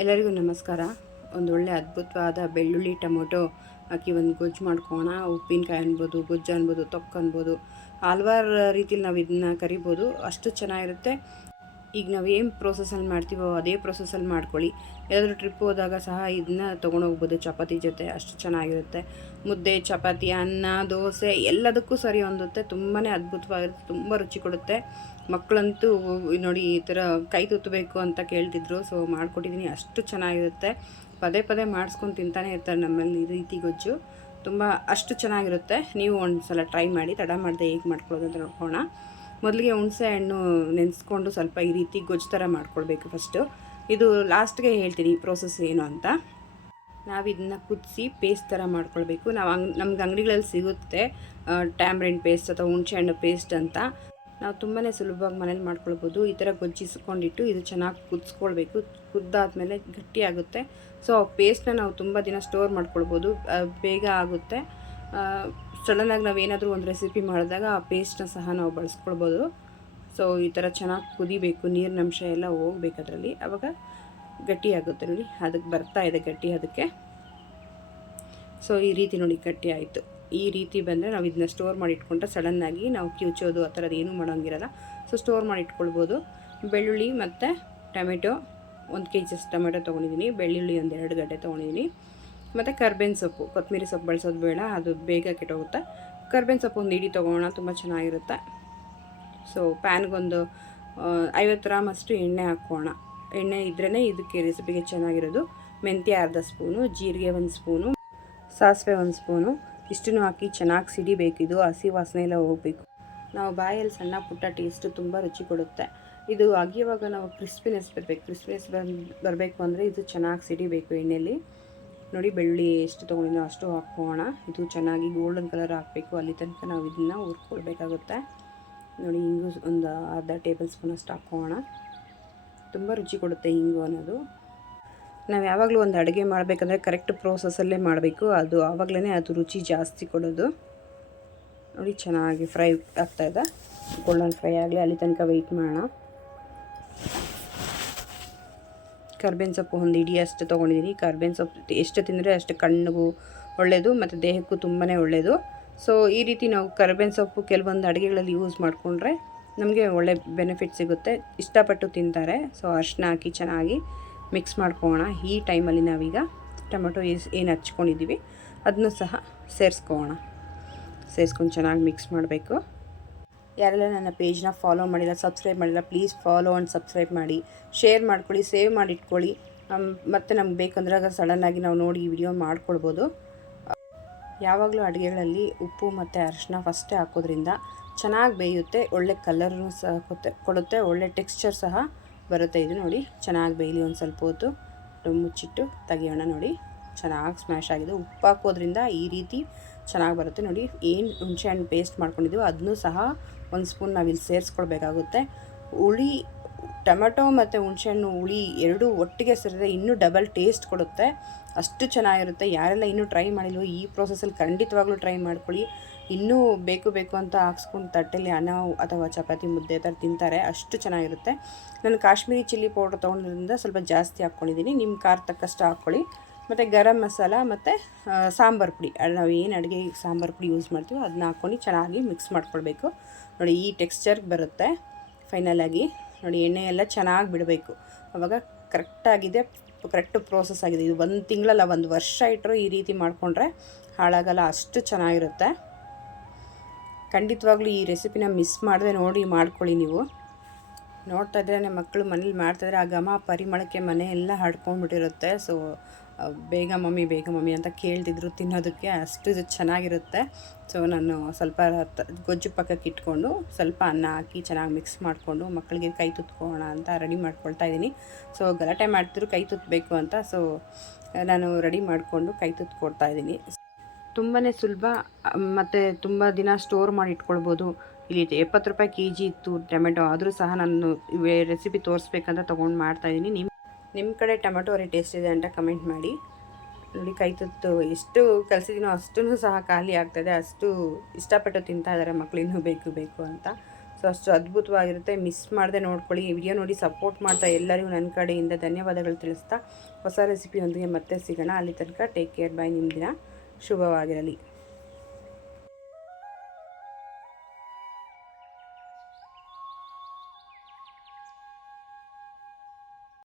ಎಲ್ಲರಿಗೂ ನಮಸ್ಕಾರ. ಒಂದೊಳ್ಳೆ ಅದ್ಭುತವಾದ ಬೆಳ್ಳುಳ್ಳಿ ಟೊಮೊಟೊ ಹಾಕಿ ಒಂದು ಗೊಜ್ಜು ಮಾಡ್ಕೋಣ. ಉಪ್ಪಿನಕಾಯಿ ಅನ್ಬೋದು, ಗೊಜ್ಜು ಅನ್ಬೋದು, ತೊಕ್ಕು ಅನ್ಬೋದು, ಹಲ್ವಾರು ರೀತಿಲಿ ನಾವು ಇದನ್ನ ಕರಿಬೋದು. ಅಷ್ಟು ಚೆನ್ನಾಗಿರುತ್ತೆ. ಈಗ ನಾವು ಏನು ಪ್ರೋಸೆಸ್ಸಲ್ಲಿ ಮಾಡ್ತೀವೋ ಅದೇ ಪ್ರೋಸೆಸ್ಸಲ್ಲಿ ಮಾಡ್ಕೊಳ್ಳಿ. ಎಲ್ಲಾದರೂ ಟ್ರಿಪ್ ಹೋದಾಗ ಸಹ ಇದನ್ನ ತೊಗೊಂಡೋಗ್ಬೋದು ಚಪಾತಿ ಜೊತೆ. ಅಷ್ಟು ಚೆನ್ನಾಗಿರುತ್ತೆ. ಮುದ್ದೆ, ಚಪಾತಿ, ಅನ್ನ, ದೋಸೆ ಎಲ್ಲದಕ್ಕೂ ಸರಿ ಹೊಂದುತ್ತೆ. ತುಂಬಾ ಅದ್ಭುತವಾಗಿರುತ್ತೆ, ತುಂಬ ರುಚಿ ಕೊಡುತ್ತೆ. ಮಕ್ಕಳಂತೂ ನೋಡಿ ಈ ಥರ ಕೈ ತುತ್ತಬೇಕು ಅಂತ ಕೇಳ್ತಿದ್ರು. ಸೊ ಮಾಡಿಕೊಟ್ಟಿದ್ದೀನಿ. ಅಷ್ಟು ಚೆನ್ನಾಗಿರುತ್ತೆ. ಪದೇ ಪದೇ ಮಾಡಿಸ್ಕೊಂಡು ತಿಂತಾನೆ ಇರ್ತಾರೆ ನಮ್ಮಲ್ಲಿ ಈ ರೀತಿ ಗೊಜ್ಜು. ತುಂಬ ಅಷ್ಟು ಚೆನ್ನಾಗಿರುತ್ತೆ. ನೀವು ಒಂದು ಸಲ ಟ್ರೈ ಮಾಡಿ. ತಡ ಮಾಡದೆ ಹೇಗೆ ಮಾಡ್ಕೊಳ್ಳೋದು ಅಂತ ನೋಡ್ಕೋಣ. ಮೊದಲಿಗೆ ಹುಣಸೆ ಹಣ್ಣು ನೆನೆಸ್ಕೊಂಡು ಸ್ವಲ್ಪ ಈ ರೀತಿ ಗೊಜ್ಜು ಥರ ಮಾಡ್ಕೊಳ್ಬೇಕು ಫಸ್ಟು. ಇದು ಲಾಸ್ಟ್ಗೆ ಹೇಳ್ತೀನಿ ಈ ಪ್ರೋಸೆಸ್ ಏನು ಅಂತ. ನಾವು ಇದನ್ನ ಕುದಿಸಿ ಪೇಸ್ಟ್ ಥರ ಮಾಡ್ಕೊಳ್ಬೇಕು. ನಮ್ಗೆ ಅಂಗಡಿಗಳಲ್ಲಿ ಸಿಗುತ್ತೆ ಟ್ಯಾಮ್ರಿನ್ ಪೇಸ್ಟ್ ಅಥವಾ ಹುಣಸೆ ಹಣ್ಣು ಪೇಸ್ಟ್ ಅಂತ. ನಾವು ತುಂಬಾ ಸುಲಭವಾಗಿ ಮನೇಲಿ ಮಾಡ್ಕೊಳ್ಬೋದು. ಈ ಥರ ಗೊಜ್ಜಿಸ್ಕೊಂಡಿಟ್ಟು ಇದು ಚೆನ್ನಾಗಿ ಕುದಿಸ್ಕೊಳ್ಬೇಕು. ಕುದ್ದಾದ್ಮೇಲೆ ಗಟ್ಟಿಯಾಗುತ್ತೆ. ಸೊ ಆ ಪೇಸ್ಟನ್ನ ನಾವು ತುಂಬ ದಿನ ಸ್ಟೋರ್ ಮಾಡ್ಕೊಳ್ಬೋದು. ಬೇಗ ಆಗುತ್ತೆ. ಸಡನ್ನಾಗಿ ನಾವು ಏನಾದರೂ ಒಂದು ರೆಸಿಪಿ ಮಾಡಿದಾಗ ಆ ಪೇಸ್ಟನ್ನ ಸಹ ನಾವು ಬಳಸ್ಕೊಳ್ಬೋದು. ಸೊ ಈ ಥರ ಚೆನ್ನಾಗಿ ಕುದಿಬೇಕು. ನೀರಿನ ಅಂಶ ಎಲ್ಲ ಹೋಗ್ಬೇಕು ಅದರಲ್ಲಿ. ಆವಾಗ ಗಟ್ಟಿಯಾಗುತ್ತೆ ನೋಡಿ. ಅದಕ್ಕೆ ಬರ್ತಾ ಇದೆ ಗಟ್ಟಿ ಅದಕ್ಕೆ. ಸೊ ಈ ರೀತಿ ನೋಡಿ ಗಟ್ಟಿ ಆಯಿತು. ಈ ರೀತಿ ಬಂದರೆ ನಾವು ಇದನ್ನ ಸ್ಟೋರ್ ಮಾಡಿ ಇಟ್ಕೊಂಡ್ರೆ ಸಡನ್ನಾಗಿ ನಾವು ಕಿವುಚೋದು ಆ ಥರದ್ದು ಏನೂ ಮಾಡೋಂಗಿರಲ್ಲ. ಸೊ ಸ್ಟೋರ್ ಮಾಡಿ ಇಟ್ಕೊಳ್ಬೋದು. ಬೆಳ್ಳುಳ್ಳಿ ಮತ್ತು ಟೊಮೆಟೊ 1 kg ಟೊಮೆಟೊ ತೊಗೊಂಡಿದ್ದೀನಿ. ಬೆಳ್ಳುಳ್ಳಿ 2 ಗಡ್ಡೆ ತೊಗೊಂಡಿದ್ದೀನಿ. ಮತ್ತು ಕರ್ಬೇವಿನ ಸೊಪ್ಪು, ಕೊತ್ತಂಬರಿ ಸೊಪ್ಪು ಬಳಸೋದು ಬೇಡ, ಅದು ಬೇಗ ಕೆಟ್ಟೋಗುತ್ತೆ. ಕರ್ಬೇವಿನ ಸೊಪ್ಪು 1 ಹಿಡಿ ತೊಗೊಳ್ಳೋಣ, ತುಂಬ ಚೆನ್ನಾಗಿರುತ್ತೆ. ಸೊ ಪ್ಯಾನ್ಗೊಂದು 50 ಗ್ರಾಮ್ ಅಷ್ಟು ಎಣ್ಣೆ ಹಾಕೋಣ. ಎಣ್ಣೆ ಇದ್ರೇ ಇದಕ್ಕೆ ರೆಸಿಪಿಗೆ ಚೆನ್ನಾಗಿರೋದು. ಮೆಂತ್ಯ ಅರ್ಧ ಸ್ಪೂನು, ಜೀರಿಗೆ 1 ಸ್ಪೂನು, ಸಾಸಿವೆ 1 ಸ್ಪೂನು, ಇಷ್ಟನ್ನು ಹಾಕಿ ಚೆನ್ನಾಗಿ ಸಿಡಿಬೇಕು. ಇದು ಹಸಿ ವಾಸನೆ ಎಲ್ಲ ಹೋಗಬೇಕು. ನಾವು ಬಾಯಲ್ಲಿ ಸಣ್ಣ ಪುಟ್ಟ ಟೇಸ್ಟು ತುಂಬ ರುಚಿ ಕೊಡುತ್ತೆ. ಇದು ಅಗಿಯುವಾಗ ನಾವು ಕ್ರಿಸ್ಪಿನೆಸ್ ಬರಬೇಕು ಅಂದರೆ ಇದು ಚೆನ್ನಾಗಿ ಸಿಡಿಬೇಕು ಎಣ್ಣೆಯಲ್ಲಿ. ನೋಡಿ ಬೆಳ್ಳುಳ್ಳಿ ಎಷ್ಟು ತೊಗೊಂಡಿದ್ದೋ ಅಷ್ಟು ಹಾಕೋಣ. ಇದು ಚೆನ್ನಾಗಿ ಗೋಲ್ಡನ್ ಕಲರ್ ಹಾಕಬೇಕು. ಅಲ್ಲಿ ತನಕ ನಾವು ಇದನ್ನು ಹುರ್ಕೊಳ್ಬೇಕಾಗುತ್ತೆ. ನೋಡಿ ಹಿಂಗು ಒಂದು ಅರ್ಧ ಟೇಬಲ್ ಸ್ಪೂನ್ ಅಷ್ಟು ಹಾಕೋಣ. ತುಂಬ ರುಚಿ ಕೊಡುತ್ತೆ ಹಿಂಗು ಅನ್ನೋದು. ನಾವು ಯಾವಾಗಲೂ ಒಂದು ಅಡುಗೆ ಮಾಡಬೇಕಂದ್ರೆ ಕರೆಕ್ಟ್ ಪ್ರೋಸೆಸ್ಸಲ್ಲೇ ಮಾಡಬೇಕು. ಅದು ಆವಾಗಲೇ ಅದು ರುಚಿ ಜಾಸ್ತಿ ಕೊಡೋದು. ನೋಡಿ ಚೆನ್ನಾಗಿ ಫ್ರೈ ಆಗ್ತಾಯಿದೆ. ಗೋಲ್ಡನ್ ಫ್ರೈ ಆಗಲಿ, ಅಲ್ಲಿ ತನಕ ವೆಯ್ಟ್ ಮಾಡೋಣ. ಕರ್ಬೇವಿನ ಸೊಪ್ಪು 1 ಹಿಡಿ ಅಷ್ಟು ತೊಗೊಂಡಿದ್ದೀನಿ. ಕರ್ಬೇವಿನ ಸೊಪ್ಪು ಎಷ್ಟು ತಿಂದರೆ ಅಷ್ಟು ಕಣ್ಣಿಗೂ ಒಳ್ಳೆಯದು ಮತ್ತು ದೇಹಕ್ಕೂ ತುಂಬಾ ಒಳ್ಳೆಯದು. ಸೊ ಈ ರೀತಿ ನಾವು ಕರ್ಬೇವಿನ ಸೊಪ್ಪು ಕೆಲವೊಂದು ಅಡುಗೆಗಳಲ್ಲಿ ಯೂಸ್ ಮಾಡಿಕೊಂಡ್ರೆ ನಮಗೆ ಒಳ್ಳೆ ಬೆನಿಫಿಟ್ ಸಿಗುತ್ತೆ. ಇಷ್ಟಪಟ್ಟು ತಿಂತಾರೆ. ಸೊ ಅರಿಶಿನ ಹಾಕಿ ಚೆನ್ನಾಗಿ ಮಿಕ್ಸ್ ಮಾಡ್ಕೊಳ್ಳೋಣ. ಈ ಟೈಮಲ್ಲಿ ನಾವೀಗ ಟೊಮೆಟೊ ಏನು ಹಚ್ಕೊಂಡಿದ್ದೀವಿ ಅದನ್ನು ಸಹ ಸೇರಿಸ್ಕೊಳ್ಳೋಣ. ಸೇರಿಸ್ಕೊಂಡು ಚೆನ್ನಾಗಿ ಮಿಕ್ಸ್ ಮಾಡಬೇಕು. ಯಾರೆಲ್ಲ ನನ್ನ ಪೇಜ್ನ ಫಾಲೋ ಮಾಡಿಲ್ಲ, ಸಬ್ಸ್ಕ್ರೈಬ್ ಮಾಡಿಲ್ಲ, ಪ್ಲೀಸ್ ಫಾಲೋ ಆ್ಯಂಡ್ ಸಬ್ಸ್ಕ್ರೈಬ್ ಮಾಡಿ, ಶೇರ್ ಮಾಡ್ಕೊಳ್ಳಿ, ಸೇವ್ ಮಾಡಿ ಇಟ್ಕೊಳ್ಳಿ. ಮತ್ತು ನಮ್ಗೆ ಬೇಕಂದ್ರಾಗ ಸಡನ್ನಾಗಿ ನಾವು ನೋಡಿ ಈ ವಿಡಿಯೋ ಮಾಡ್ಕೊಳ್ಬೋದು. ಯಾವಾಗಲೂ ಅಡುಗೆಗಳಲ್ಲಿ ಉಪ್ಪು ಮತ್ತು ಅರಿಶಿನ ಫಸ್ಟೇ ಹಾಕೋದ್ರಿಂದ ಚೆನ್ನಾಗಿ ಬೇಯುತ್ತೆ. ಒಳ್ಳೆ ಕಲರ್ನು ಸಹ ಕೊಡುತ್ತೆ. ಒಳ್ಳೆ ಟೆಕ್ಸ್ಚರ್ ಸಹ ಬರುತ್ತೆ. ಇದು ನೋಡಿ ಚೆನ್ನಾಗಿ ಬೇಯಲಿ ಒಂದು ಸ್ವಲ್ಪ ಹೊತ್ತು. ಮುಚ್ಚಿಟ್ಟು ತೆಗಿಯೋಣ. ನೋಡಿ ಚೆನ್ನಾಗಿ ಸ್ಮ್ಯಾಶ್ ಆಗಿದೆ. ಉಪ್ಪು ಹಾಕೋದ್ರಿಂದ ಈ ರೀತಿ ಚೆನ್ನಾಗಿ ಬರುತ್ತೆ. ನೋಡಿ ಏನು ಹುಣಸೆ ಹಣ್ಣು ಪೇಸ್ಟ್ ಮಾಡ್ಕೊಂಡಿದ್ದೀವೋ ಅದನ್ನೂ ಸಹ 1 ಸ್ಪೂನ್ ನಾವಿಲ್ಲಿ ಸೇರಿಸ್ಕೊಳ್ಬೇಕಾಗುತ್ತೆ. ಹುಳಿ ಟೊಮೆಟೊ ಮತ್ತು ಹುಣಸೆಹಣ್ಣು ಹುಳಿ ಎರಡೂ ಒಟ್ಟಿಗೆ ಸೇರಿದ್ರೆ ಇನ್ನೂ ಡಬಲ್ ಟೇಸ್ಟ್ ಕೊಡುತ್ತೆ. ಅಷ್ಟು ಚೆನ್ನಾಗಿರುತ್ತೆ. ಯಾರೆಲ್ಲ ಇನ್ನೂ ಟ್ರೈ ಮಾಡಿಲ್ವೋ ಈ ಪ್ರೋಸೆಸ್ಸಲ್ಲಿ ಖಂಡಿತವಾಗ್ಲೂ ಟ್ರೈ ಮಾಡ್ಕೊಳ್ಳಿ. ಇನ್ನೂ ಬೇಕು ಅಂತ ಹಾಕ್ಸ್ಕೊಂಡು ತಟ್ಟೆಲಿ ಅನ್ನ ಅಥವಾ ಚಪಾತಿ ಮುದ್ದೆ ಥರ ತಿಂತಾರೆ. ಅಷ್ಟು ಚೆನ್ನಾಗಿರುತ್ತೆ. ನಾನು ಕಾಶ್ಮೀರಿ ಚಿಲ್ಲಿ ಪೌಡ್ರ್ ತೊಗೊಂಡಿದ್ದರಿಂದ ಸ್ವಲ್ಪ ಜಾಸ್ತಿ ಹಾಕ್ಕೊಂಡಿದ್ದೀನಿ. ನಿಮ್ಮ ಖಾರ ತಕ್ಕಷ್ಟು ಹಾಕ್ಕೊಳ್ಳಿ. ಮತ್ತು ಗರಂ ಮಸಾಲ ಮತ್ತು ಸಾಂಬಾರು ಪುಡಿ, ನಾವು ಏನು ಅಡುಗೆ ಸಾಂಬಾರು ಪುಡಿ ಯೂಸ್ ಮಾಡ್ತೀವೋ ಅದನ್ನ ಹಾಕ್ಕೊಂಡು ಚೆನ್ನಾಗಿ ಮಿಕ್ಸ್ ಮಾಡ್ಕೊಳ್ಬೇಕು. ನೋಡಿ ಈ ಟೆಕ್ಸ್ಚರ್ಗೆ ಬರುತ್ತೆ ಫೈನಲಾಗಿ. ನೋಡಿ ಎಣ್ಣೆ ಎಲ್ಲ ಚೆನ್ನಾಗಿ ಬಿಡಬೇಕು. ಆವಾಗ ಕರೆಕ್ಟಾಗಿದೆ, ಕರೆಕ್ಟ್ ಪ್ರೋಸೆಸ್ ಆಗಿದೆ. ಇದು 1 ತಿಂಗಳಲ್ಲ 1 ವರ್ಷ ಇಟ್ಟರು ಈ ರೀತಿ ಮಾಡಿಕೊಂಡ್ರೆ ಹಾಳಾಗಲ್ಲ. ಅಷ್ಟು ಚೆನ್ನಾಗಿರುತ್ತೆ. ಖಂಡಿತವಾಗ್ಲೂ ಈ ರೆಸಿಪಿನ ಮಿಸ್ ಮಾಡದೆ ನೋಡಿ ಮಾಡ್ಕೊಳ್ಳಿ. ನೀವು ನೋಡ್ತಾ ಇದ್ದರೆ ಮಕ್ಕಳು ಮನೇಲಿ ಮಾಡ್ತಾಯಿದ್ರೆ ಆ ಘಮ ಪರಿಮಳಕ್ಕೆ ಮನೆ ಎಲ್ಲ ಹಡ್ಕೊಂಡ್ಬಿಟ್ಟಿರುತ್ತೆ. ಸೊ ಬೇಗ ಮಮ್ಮಿ ಅಂತ ಕೇಳ್ತಿದ್ರು ತಿನ್ನೋದಕ್ಕೆ. ಅಷ್ಟು ಇದು ಚೆನ್ನಾಗಿರುತ್ತೆ. ಸೊ ನಾನು ಸ್ವಲ್ಪ ಗೊಜ್ಜು ಪಕ್ಕಕ್ಕೆ ಇಟ್ಕೊಂಡು ಸ್ವಲ್ಪ ಅನ್ನ ಹಾಕಿ ಚೆನ್ನಾಗಿ ಮಿಕ್ಸ್ ಮಾಡಿಕೊಂಡು ಮಕ್ಕಳಿಗೆ ಕೈ ತುತ್ಕೊಳ್ಳೋಣ ಅಂತ ರೆಡಿ ಮಾಡ್ಕೊಳ್ತಾ ಇದ್ದೀನಿ. ಸೊ ಗಲಾಟೆ ಮಾಡ್ತಿದ್ರು ಕೈ ತುತ್ತಬೇಕು ಅಂತ. ಸೊ ನಾನು ರೆಡಿ ಮಾಡಿಕೊಂಡು ಕೈ ತುತ್ತು ಕೊಡ್ತಾಯಿದ್ದೀನಿ. ತುಂಬಾ ಸುಲಭ ಮತ್ತು ತುಂಬ ದಿನ ಸ್ಟೋರ್ ಮಾಡಿ ಇಟ್ಕೊಳ್ಬೋದು. ಇಲ್ಲಿ 70 ರೂಪಾಯಿ kg ಇತ್ತು ಟೊಮೆಟೊ. ಆದರೂ ಸಹ ನಾನು ರೆಸಿಪಿ ತೋರಿಸ್ಬೇಕಂತ ತೊಗೊಂಡು ಮಾಡ್ತಾಯಿದ್ದೀನಿ. ನಿಮ್ಮ ಕಡೆ ಟೊಮೆಟೊ ರೇಟ್ ಎಷ್ಟಿದೆ ಅಂತ ಕಮೆಂಟ್ ಮಾಡಿ. ನೋಡಿ ಕೈ ತುತ್ತು ಎಷ್ಟು ಕಲಿಸಿದ್ದೀನೋ ಅಷ್ಟೂ ಸಹ ಖಾಲಿ ಆಗ್ತಾಯಿದೆ. ಅಷ್ಟು ಇಷ್ಟಪಟ್ಟು ತಿಂತಾ ಇದ್ದಾರೆ ಮಕ್ಕಳು, ಇನ್ನೂ ಬೇಕು ಅಂತ. ಸೊ ಅಷ್ಟು ಅದ್ಭುತವಾಗಿರುತ್ತೆ. ಮಿಸ್ ಮಾಡದೆ ನೋಡ್ಕೊಳ್ಳಿ. ವಿಡಿಯೋ ನೋಡಿ ಸಪೋರ್ಟ್ ಮಾಡ್ತಾ ಎಲ್ಲರಿಗೂ ನನ್ನ ಕಡೆಯಿಂದ ಧನ್ಯವಾದಗಳು ತಿಳಿಸ್ತಾ ಹೊಸ ರೆಸಿಪಿಯೊಂದಿಗೆ ಮತ್ತೆ ಸಿಗೋಣ. ಅಲ್ಲಿ ತನಕ ಟೇಕ್ ಕೇರ್. ಬೈ. ನಿಮ್ಮ ದಿನ ಶುಭವಾಗಿರಲಿ.